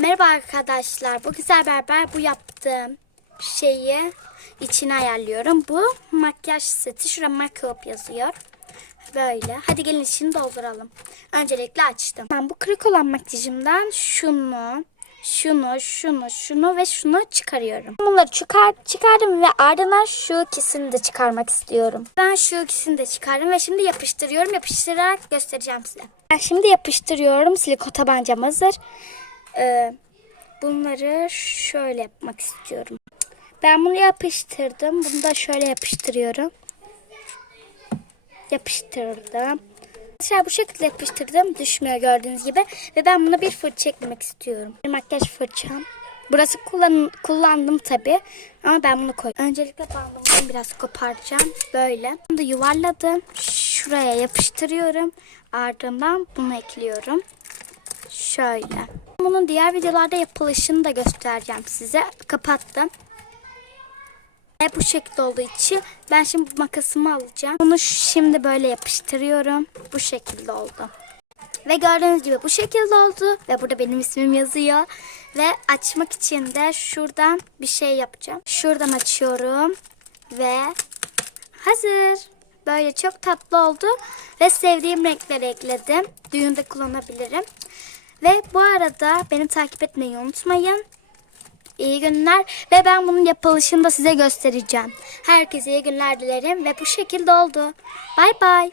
Merhaba arkadaşlar. Bu güzel berber bu yaptığım şeyi içine ayarlıyorum. Bu makyaj seti. Şuraya makeup yazıyor. Böyle. Hadi gelin içini dolduralım. Öncelikle açtım. Ben bu kırık olan makyajımdan şunu, şunu, şunu, şunu ve şunu çıkarıyorum. Bunları çıkar, çıkardım ve ardından şu ikisini de çıkarmak istiyorum. Ben şu ikisini de çıkardım ve şimdi yapıştırıyorum. Yapıştırarak göstereceğim size. Ben şimdi yapıştırıyorum. Silikon tabancam hazır. Ee, bunları şöyle yapmak istiyorum. Ben bunu yapıştırdım. Bunu da şöyle yapıştırıyorum. Yapıştırdım. Arkadaşlar bu şekilde yapıştırdım. Düşmüyor gördüğünüz gibi. Ve ben buna bir fırça eklemek istiyorum. Bir makyaj fırçam. Burası kullan kullandım tabi. Ama ben bunu koy. Öncelikle bandımdan biraz koparacağım. Böyle. Bunu da yuvarladım. Şuraya yapıştırıyorum. Ardından bunu ekliyorum. Şöyle. Bunun diğer videolarda yapılışını da göstereceğim size. Kapattım. Ve bu şekilde olduğu için ben şimdi makasımı alacağım. Bunu şimdi böyle yapıştırıyorum. Bu şekilde oldu. Ve gördüğünüz gibi bu şekilde oldu. Ve burada benim ismim yazıyor. Ve açmak için de şuradan bir şey yapacağım. Şuradan açıyorum. Ve hazır. Böyle çok tatlı oldu. Ve sevdiğim renkleri ekledim. Düğünde kullanabilirim. Ve bu arada beni takip etmeyi unutmayın. İyi günler ve ben bunun yapılışını da size göstereceğim. Herkese iyi günler dilerim ve bu şekilde oldu. Bay bay.